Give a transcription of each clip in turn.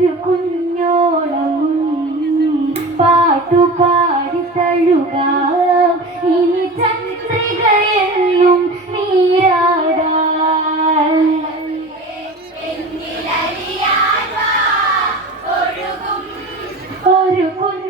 ഒരു കുഞ്ഞോളം പാട്ടുപാടി തഴുകാം. ഇനി ചന്ദ്രികയെന്നും നീരാടാൻ ഒരു കുഞ്ഞോളം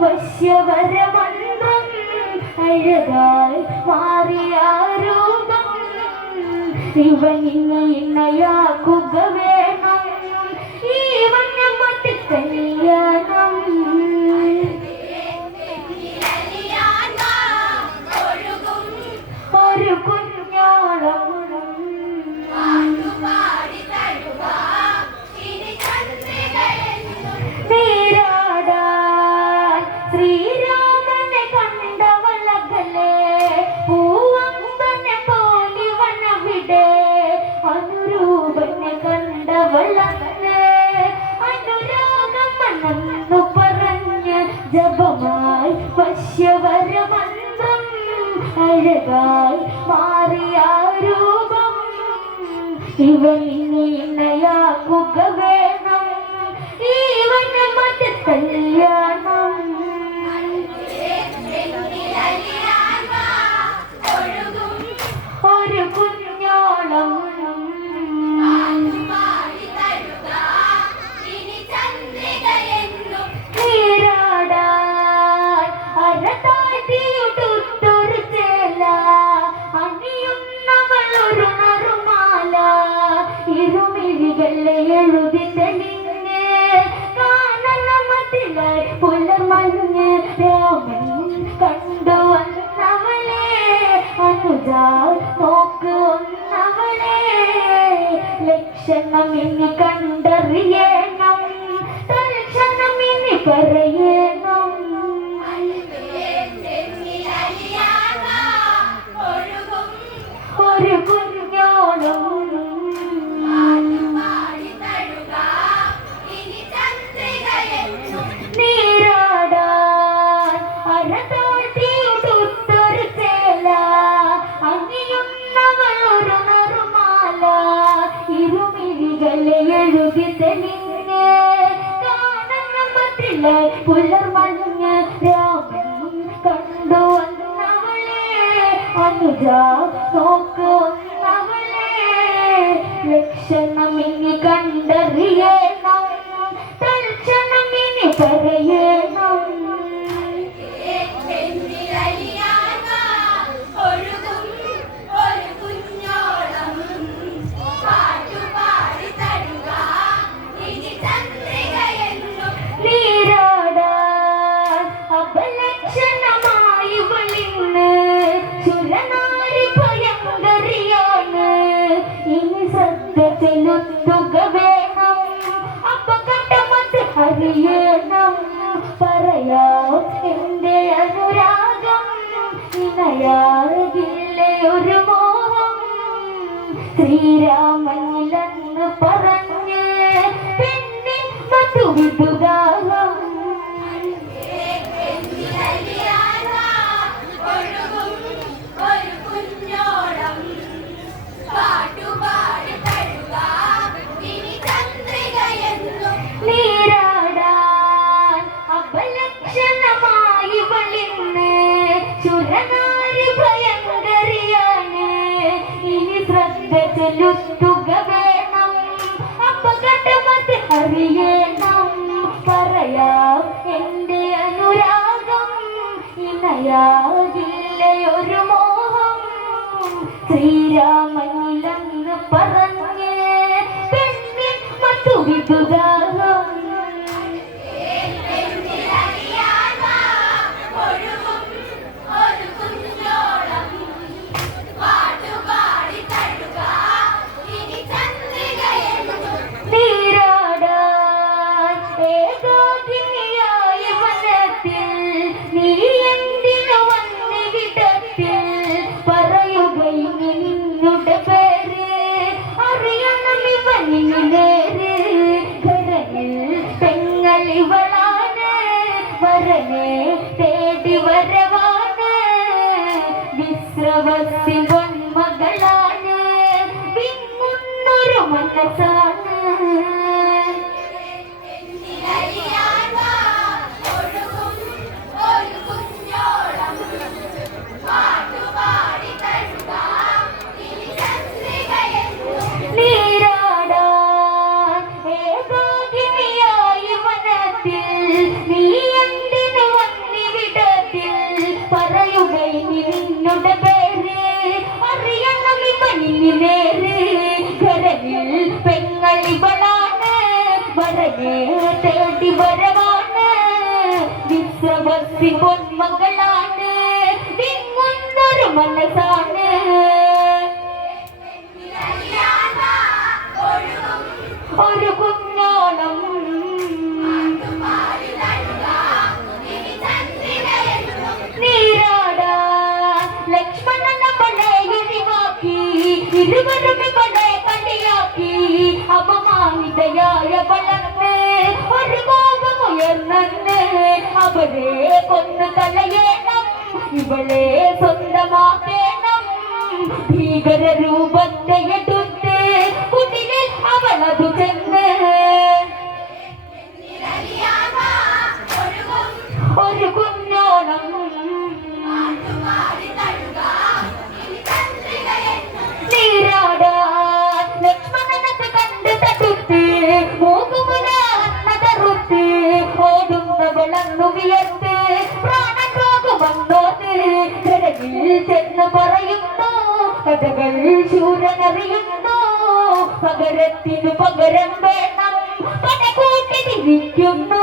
വശ്യവരമന്ത്രം അഴകായി മാറിയ രൂപം. ഇവനിന്ന് ഇണയാക്കുക ജപമായി വശ്യവരമന്ത്രം അഴകായി മാറിയ രൂപം. ഇവനിനി ഇണയാക്കുക വേണം. ഈ മറ്റ കല്യാണം നോക്ക് ഒന്നവളെ ലക്ഷണം ഇനി കണ്ടറിയണം. തൽക്ഷണം ഇനി പറയണം ഇരുമിഴികളെ നിന്നെ കാണണം കാണുന്ന പുലർ മഞ്ഞ രാമൻ കണ്ടു വന്നവളെ. അനുജ നോക്ക് വന്നവളെ. ലക്ഷണം ഇനി ശ്രീരാമനിലെന്ന് പറഞ്ഞ് പിന്നെ മറ്റു നീരാടാൻ ചെലുത്തുക വേണം അപകടമത് അറിയണം. പറയാം എന്റെ അനുരാഗം. ഒരു മോഹം. ശ്രീരാമനിലെന്ന് പറഞ്ഞ് പെണ്ണിൻ മറ്റു നീരാടാൻ പറയുകയും നിന്നുടെ പേര് അറിയണം ഇവനിന് உணர்ச்சி பொன் மங்களாண்டு முன்னொரு மனசாண்டு ஒரு குஞ்ஞானம் நீராடா லக்ஷ்மணன் நம்மளை இழிவாக்கி இருவரும் இவனை கண்டியாக்கி அவமானிதையாய பலர்ந்து ஒரு பாகம் உயர்ந்தன் அவரே கொண்டு தலையே நம் இவளே சொந்தமா വിയർത്ത് പ്രാണൻ പോകുമെന്നോത്ത് കടലിൽ ചെന്ന് പറയുന്നു കഥകൾ ശൂരനറിയുന്നു പകരത്തിനു പകരം വേണം. പടകൂട്ടി തിരിക്കുന്നു